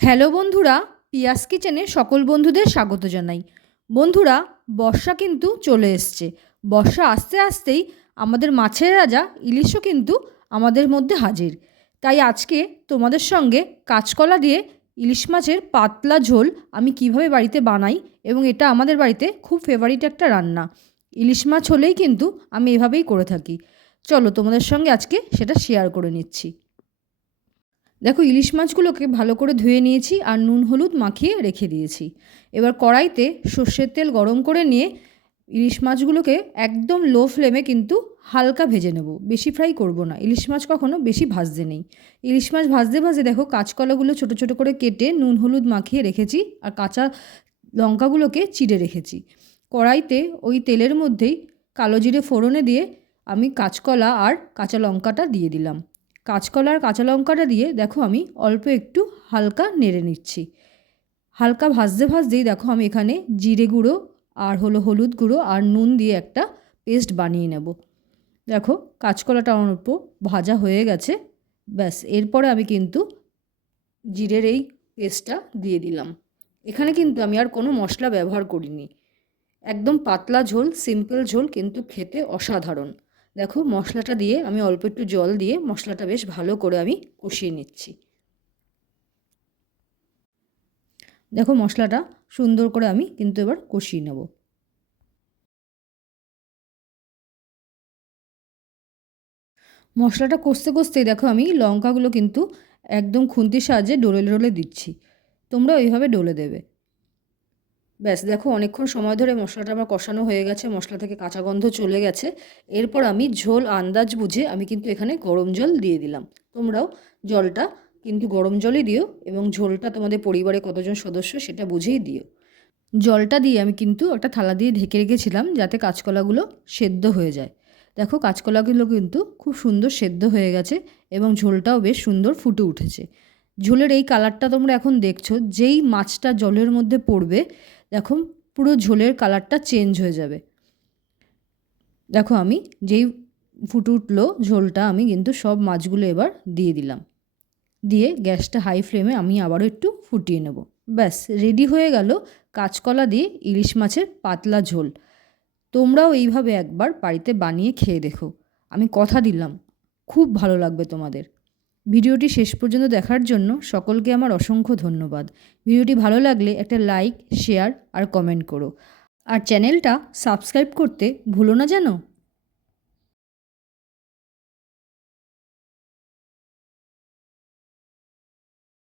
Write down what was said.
Hello বন্ধুরা, পিয়াস কিচেনে সকল বন্ধুদের স্বাগত জানাই। বন্ধুরা, বর্ষা কিন্তু চলে এসছে। বর্ষা আস্তে আস্তেই আমাদের মাছের রাজা ইলিশও কিন্তু আমাদের মধ্যে হাজির। তাই আজকে তোমাদের সঙ্গে কাঁচকলা দিয়ে ইলিশ মাছের পাতলা ঝোল আমি কীভাবে বাড়িতে বানাই এবং এটা আমাদের বাড়িতে খুব ফেভারিট একটা রান্না। ইলিশ মাছ হলেই কিন্তু আমি এভাবেই করে থাকি। চলো তোমাদের সঙ্গে আজকে সেটা শেয়ার করে নিচ্ছি। দেখো, ইলিশ মাছগুলোকে ভালো করে ধুয়ে নিয়েছি আর নুন হলুদ মাখিয়ে রেখে দিয়েছি। এবার কড়াইতে সর্ষের তেল গরম করে নিয়ে ইলিশ মাছগুলোকে একদম লো ফ্লেমে কিন্তু হালকা ভেজে নেব। বেশি ফ্রাই করব না। ইলিশ মাছ কখনো বেশি ভাজতে নেই। ইলিশ মাছ ভাজতে ভাজতে দেখো, কাঁচকলাগুলো ছোট ছোট করে কেটে নুন হলুদ মাখিয়ে রেখেছি আর কাঁচা লঙ্কাগুলোকে চিড়ে রেখেছি। কড়াইতে ওই তেলের মধ্যেই কালো জিরে ফোড়নে দিয়ে আমি কাঁচকলা আর কাঁচা লঙ্কাটা দিয়ে দিলাম। কাঁচকলা আর কাঁচা লঙ্কাটা দিয়ে দেখো আমি অল্প একটু হালকা নেড়ে নিচ্ছি। হালকা ভাজতে ভাজতেই দেখো আমি এখানে জিরে গুঁড়ো আর হলো হলুদ গুঁড়ো আর নুন দিয়ে একটা পেস্ট বানিয়ে নেব। দেখো কাঁচকলাটা আমার অল্প ভাজা হয়ে গেছে। ব্যাস, এরপরে আমি কিন্তু জিরের এই পেস্টটা দিয়ে দিলাম। এখানে কিন্তু আমি আর কোনো মশলা ব্যবহার করিনি। একদম পাতলা ঝোল, সিম্পল ঝোল কিন্তু খেতে অসাধারণ। দেখো মশলাটা দিয়ে আমি অল্প একটু জল দিয়ে মশলাটা বেশ ভালো করে আমি কষিয়ে নিচ্ছি। দেখো মশলাটা সুন্দর করে আমি কিন্তু এবার কষিয়ে নেব। মশলাটা কষতে কষতেই দেখো আমি লঙ্কাগুলো কিন্তু একদম খুন্তির সাহায্যে ডোলে ডোলে দিচ্ছি। তোমরা ওইভাবে ডোলে দেবে। ব্যাস, দেখো অনেকক্ষণ সময় ধরে মশলাটা আমার কষানো হয়ে গেছে, মশলা থেকে কাঁচা গন্ধ চলে গেছে। এরপর আমি ঝোল, আন্দাজ বুঝে আমি কিন্তু এখানে গরম জল দিয়ে দিলাম। তোমরাও জলটা কিন্তু গরম জলই দিও এবং ঝোলটা তোমাদের পরিবারে কতজন সদস্য সেটা বুঝেই দিও। জলটা দিয়ে আমি কিন্তু একটা থালা দিয়ে ঢেকে রেখেছিলাম যাতে কাঁচকলাগুলো সেদ্ধ হয়ে যায়। দেখো কাঁচকলাগুলো কিন্তু খুব সুন্দর সেদ্ধ হয়ে গেছে এবং ঝোলটাও বেশ সুন্দর ফুটে উঠেছে। ঝোলের এই কালারটা তোমরা এখন দেখছ, যেই মাছটা জলের মধ্যে পড়বে দেখো পুরো ঝোলের কালারটা চেঞ্জ হয়ে যাবে। দেখো আমি যেই ফুটে উঠল ঝোলটা, আমি কিন্তু সব মাছগুলো এবার দিয়ে দিলাম। দিয়ে গ্যাসটা হাই ফ্লেমে আমি আবারও একটু ফুটিয়ে নেব। ব্যাস রেডি হয়ে গেল কাঁচকলা দিয়ে ইলিশ মাছের পাতলা ঝোল। তোমরাও এইভাবে একবার বাড়িতে বানিয়ে খেয়ে দেখো। আমি কথা দিলাম। খুব ভালো লাগবে তোমাদের। ভিডিওটি শেষ পর্যন্ত দেখার জন্য সকলকে আমার অসংখ্য ধন্যবাদ। ভিডিওটি ভালো লাগলে একটা লাইক, শেয়ার আর কমেন্ট করো। আর চ্যানেলটা সাবস্ক্রাইব করতে ভুলো না জানো